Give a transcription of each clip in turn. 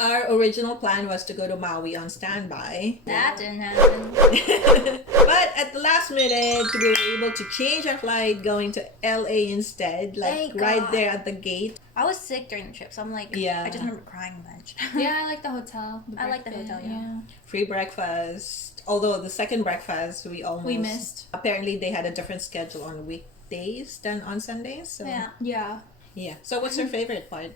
Our original plan was to go to Maui on standby. That didn't happen. But at the last minute, we were able to change our flight going to LA instead. Like Thank right God. there at the gate. I was sick during the trip, so I'm like, Yeah. I just remember crying a bunch. Yeah, I like the hotel. I like the hotel, yeah. Free breakfast. Although the second breakfast, We missed. Apparently they had a different schedule on weekdays than on Sundays. So Yeah. Yeah. yeah. So what's your favorite part?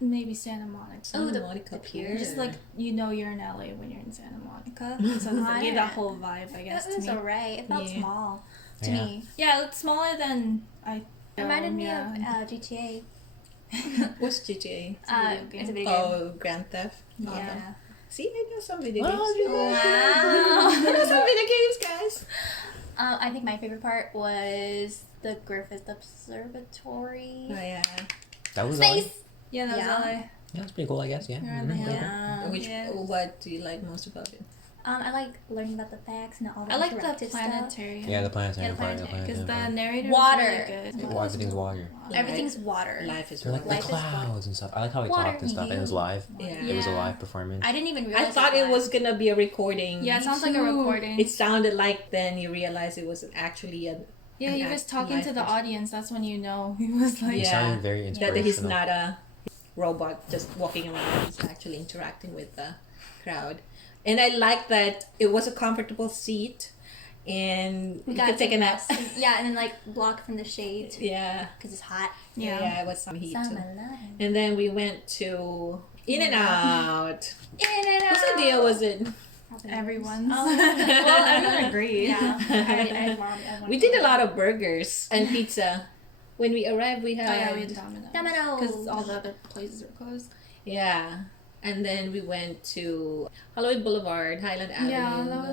Maybe Santa Monica. Oh, the Monica pier. Just like you're in LA when you're in Santa Monica. So it's Oh, like yeah. that whole vibe, I guess, It to was me. alright. It felt Yeah. small to Yeah. me. Yeah, it's smaller than I. It reminded me yeah. of GTA. What's GTA? video game. It's a video game. Oh, Grand Theft. Auto. Yeah. See, I know some video Oh, games. you Wow. I know some video games, guys. I think my favorite part was the Griffith Observatory. Oh, yeah. That was Space. Yeah, that was Yeah. LA. Yeah, it's pretty cool, I guess. Yeah. Yeah, Mhm, cool. Yeah. Which yeah. what do you like most about it? I like learning about the facts and all the I like interactive the stuff. planetarium. Yeah, the planetarium Yeah, the part. planetarium, Because the part. narrator Water. was really good. Well, everything's water. Everything's water. Life is They're like the Life is water. clouds and stuff. I like how he Water talked and stuff. And it was live. Yeah. It was a Yeah. live performance. I didn't even I realize. thought it live. was gonna be a recording. Yeah, it Me sounds like a too. recording. It sounded like then you realize it was actually a Yeah, an he was act- talking live to the person. audience. That's when you know he was like. He Yeah. sounded very that inspirational. he's not a robot just walking around. He's actually interacting with the crowd. And I like that it was a comfortable seat and We you got could take a nap. Yeah, and then like block from the shade Yeah. because it's hot. Yeah, it was some heat too. Summer And then we went to In and Out. In and What's the deal was it? Everyone's. Oh. Well, everyone agreed. Yeah. I We did a lot of burgers and pizza. When we arrived, we Oh had yeah, we had Domino's. Domino's. Because all the other places were closed. yeah. And then we went to Hollywood Boulevard, Highland Avenue. Yeah, that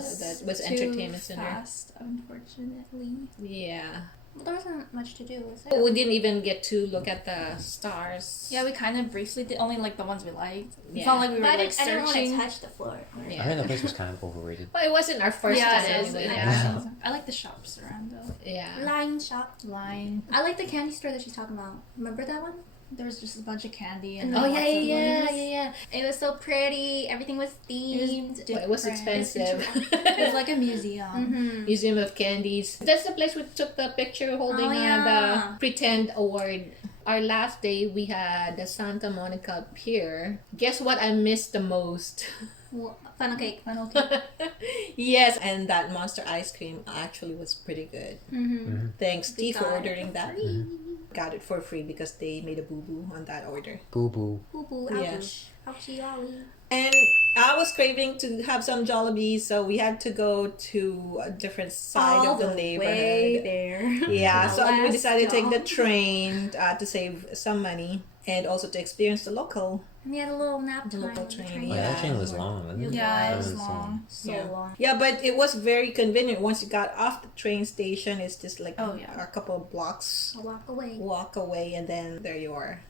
was too Entertainment Center. fast, unfortunately. Yeah. Well, there wasn't much to do, was there? We didn't even get to look at the stars. Yeah, we kind of briefly did only like the ones we liked. Yeah. It's not like we were But like I didn't want to searching. touch the floor. Yeah. I heard that place was kind of overrated. But it wasn't our first yeah, time. it is. anyway. Yeah. I like the shops around though. Yeah. Line shop. Line. I like the candy store that she's talking about. Remember that one? There was just a bunch of candy and Oh, lots yeah, of yeah, balloons. yeah. It was so pretty. Everything was themed. But it was Different. expensive. It was like a museum. Mm-hmm. Museum of Candies. That's the place we took the picture holding Oh, yeah. the Pretend Award. Our last day, we had the Santa Monica Pier. Guess what I missed the most? Well, funnel cake. Funnel cake. Yes, and that Monster ice cream actually was pretty good. Mm-hmm. Thanks, We T, for got it ordering for that. free. Got it for free because they made a boo-boo on that order. Boo boo. Boo boo. Yeah. Ouch. Ouchie ollie. And I was craving to have some Jollibees, so we had to go to a different side All of the the neighborhood. way there. Yeah, The so we last decided to take the stop. train to save some money and also to experience the local. And we had a little nap The time. local on the train, Oh, yeah, that Yeah. train was long. Wasn't it? Yeah, it That was long. So Yeah. long. Yeah, but it was very convenient. Once you got off the train station, it's just like Oh, yeah. a couple of blocks A walk away. walk away, and then there you are.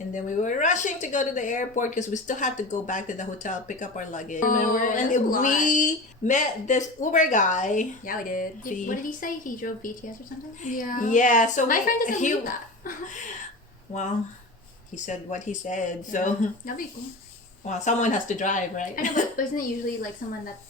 And then we were rushing to go to the airport because we still had to go back to the hotel, pick up our luggage. Remember? And that's a lot. we met this Uber guy. Yeah, we did. See. What did he say? He drove BTS or something? Yeah. Yeah, so My we, friend doesn't he, believe that. Well, he said what he said. So, That'd be cool. well, someone has to drive, right? I know, but isn't it usually like someone that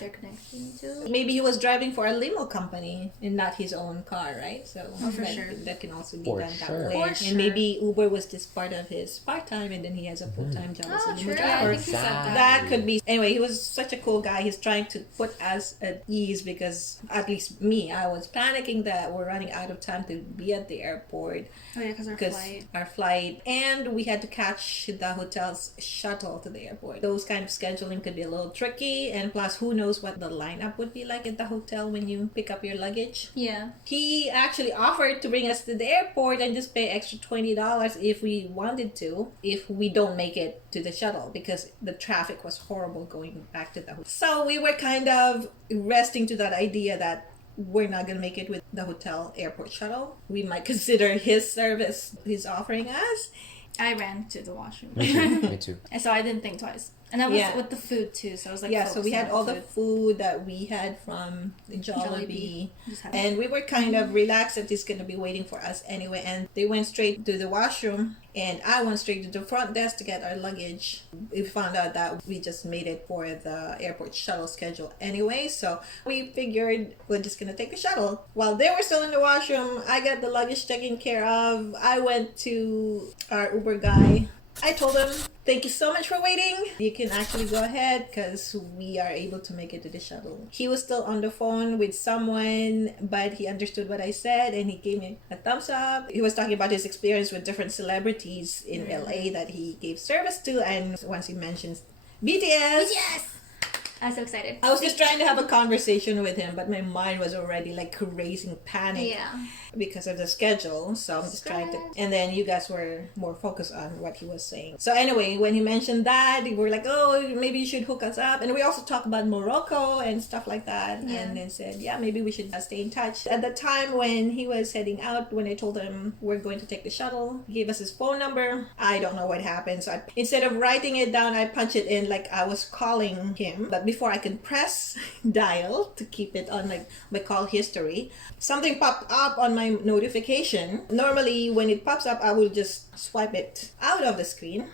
they're connecting to? Maybe he was driving for a limo company and not his own car, right? So Oh, for that, sure. that can also be For done sure. that way. For And sure. maybe Uber was just part of his part-time and then he has a full-time job as a Oh, limo true. Yeah, I driver. think he said that. That could be. Anyway, he was such a cool guy. He's trying to put us at ease because, at least me, I was panicking that we're running out of time to be at the airport Oh yeah, because our because flight. our flight, and we had to catch the hotel's shuttle to the airport. Those kind of scheduling could be a little tricky, and plus, who knows what the lineup would be like at the hotel when you pick up your luggage. Yeah. He actually offered to bring us to the airport and just pay extra $20 if we wanted to, if we don't make it to the shuttle, because the traffic was horrible going back to the hotel. So we were kind of resting to that idea that we're not going to make it with the hotel airport shuttle. We might consider his service he's offering us. I ran to the washroom. Me too. Me too. And so I didn't think twice. And that was Yeah. with the food too, so I was like, Yeah, so we focusing had on all the food that we had from Jollibee. Jollibee. Just had And we were kind of relaxed that he's going to be waiting for us anyway. And they went straight to the washroom, and I went straight to the front desk to get our luggage. We found out that we just made it for the airport shuttle schedule anyway. So we figured we're just going to take the shuttle. While they were still in the washroom, I got the luggage taken care of. I went to our Uber guy. I told him, thank you so much for waiting. You can actually go ahead because we are able to make it to the shuttle. He was still on the phone with someone, but he understood what I said and he gave me a thumbs up. He was talking about his experience with different celebrities in LA that he gave service to, and once he mentions BTS. Yes! I'm so excited. I was just trying to have a conversation with him, but my mind was already like raising panic Yeah. because of the schedule. So I'm just trying to. And then you guys were more focused on what he was saying. So anyway, when he mentioned that, we were like, oh, maybe you should hook us up. And we also talked about Morocco and stuff like that. Yeah. And then said, yeah, maybe we should stay in touch. At the time when he was heading out, when I told him we're going to take the shuttle, he gave us his phone number. I don't know what happened. So instead of writing it down, I punched it in like I was calling him. But before I can press dial to keep it on like my call history, something popped up on my notification. Normally when it pops up, I will just swipe it out of the screen.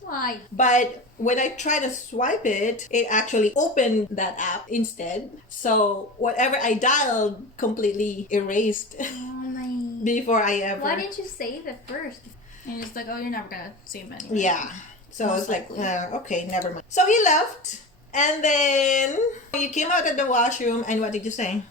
Why? But when I try to swipe it, it actually opened that app instead. So whatever I dialed completely erased Oh my. before I ever. Why didn't you save it first? And you're just like, oh, you're never gonna see him anyway. Yeah. So I was Most like, likely. okay, never mind. So he left. And then you came out of the washroom, and what did you say?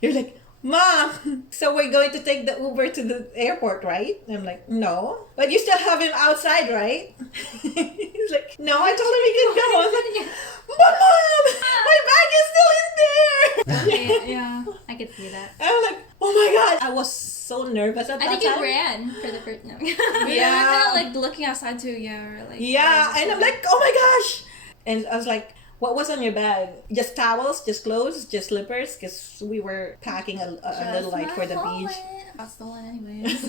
You're like, Mom, so we're going to take the Uber to the airport, right? And I'm like, no. But you still have him outside, right? He's like, no, I told him he can go. I was like, but Mom, my bag is still in there. Yeah. I could see that. I was like, oh my God. I was so nervous at I that think you time. ran for the first. No. We were Yeah. kind of like looking outside too, yeah. Or like, Yeah, and I'm like, oh my gosh. And I was like, what was on your bag? Just towels, just clothes, just slippers? Because we were packing a little light for the beach. Got stolen anyways.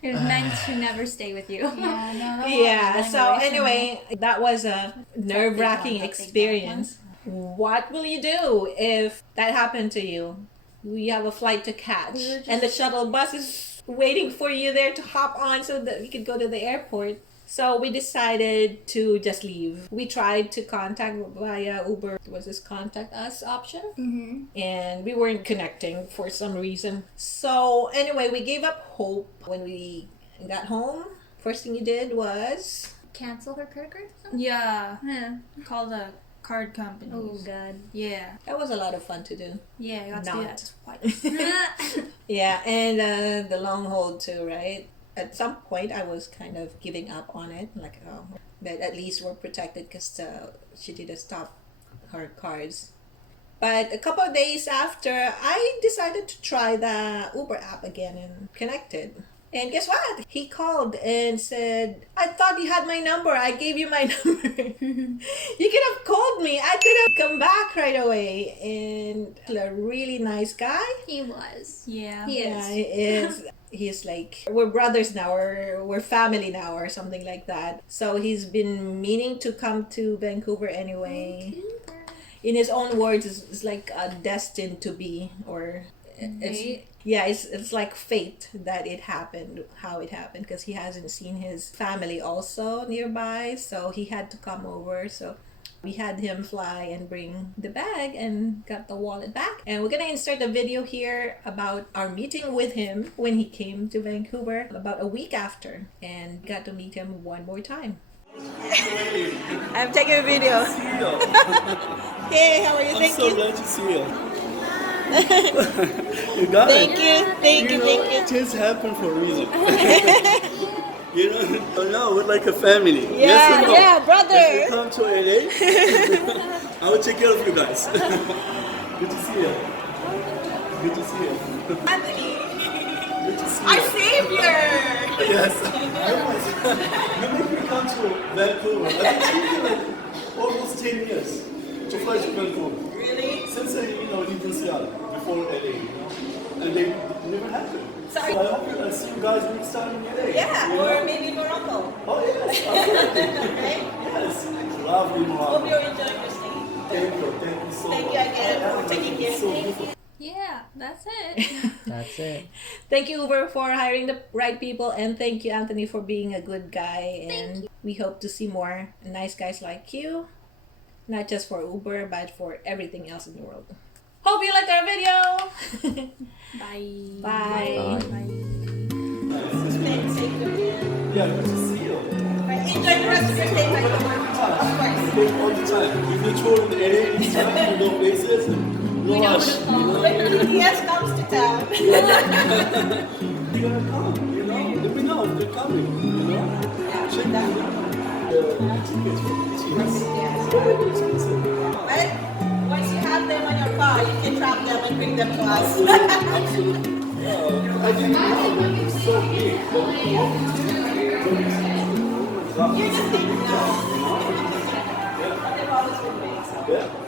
It was meant to never stay with you. Yeah, no, Yeah, so anyway, that was a nerve-wracking That big one. experience. What will you do if that happened to you? You have a flight to catch, We were just- and the shuttle bus is waiting for you there to hop on so that we could go to the airport. So we decided to just leave. We tried to contact via Uber. Was this contact us option? Mm-hmm. And we weren't connecting for some reason. So anyway, we gave up hope when we got home. First thing you did was Cancel her credit card? or something? Yeah. Yeah. Call the card companies. Oh God. Yeah. that was a lot of fun to do. Yeah, you got to do Not. that twice. Yeah, and the long hold too, right? At some point, I was kind of giving up on it. Like, oh, but at least we're protected because she didn't stop her cards. But a couple of days after, I decided to try the Uber app again and connected. And guess what? He called and said, I thought you had my number. I gave you my number. You could have called me. I could have come back right away. And a really nice guy. He was. Yeah. He is. Yeah, he is. He's like, we're brothers now, or we're family now, or something like that. So he's been meaning to come to Vancouver anyway. In his own words, it's like destined to be, or Right. it's like fate that it happened, how it happened, because he hasn't seen his family also nearby, so he had to come over. So we had him fly and bring the bag and got the wallet back. And we're gonna insert a video here about our meeting with him when he came to Vancouver about a week after, and got to meet him one more time. I'm taking a video. Hey, how are you? I'm so glad to see you. You got Thank it. you, thank you, thank you. Things happen for a reason. You know, now we're like a family. Yeah, yes or no? yeah, If you brother. come to LA, I will take care of you guys. Good to see you. Good to see you. Good to see you. Our savior. Yes. You make me come to Vancouver. I've been taking like almost 10 years to fly to Vancouver. Really? Since I lived in Seattle before LA, and they never happened. Sorry. So I hope I see you guys next time in LA. Yeah, you know? or maybe Morocco. Oh yes, of course. Yes, lovely Hope mom. you're enjoying your stay. Thank you so Thank much. you again for taking care So of me. beautiful. Yeah, that's it. That's it. Thank you, Uber, for hiring the right people, and thank you, Anthony, for being a good guy. And we hope to see more nice guys like you, not just for Uber, but for everything else in the world. Hope you liked our video. Bye. Bye. Thank you again. Yeah, good to see you. Right, enjoy the rest of your stay, my lord. Of course. Take all the time. If you're touring any time, you know places, no rush. When the BTS comes to town. You're gonna come, you know? Let me know if they're coming, you know? Check it out. The tickets for BTS. Very expensive. Right? Once you have them on your car, you can trap them and bring them to us. Absolutely. Yeah, I didn't know it's so big. You're just thinking now. They've always been big, so. Yeah.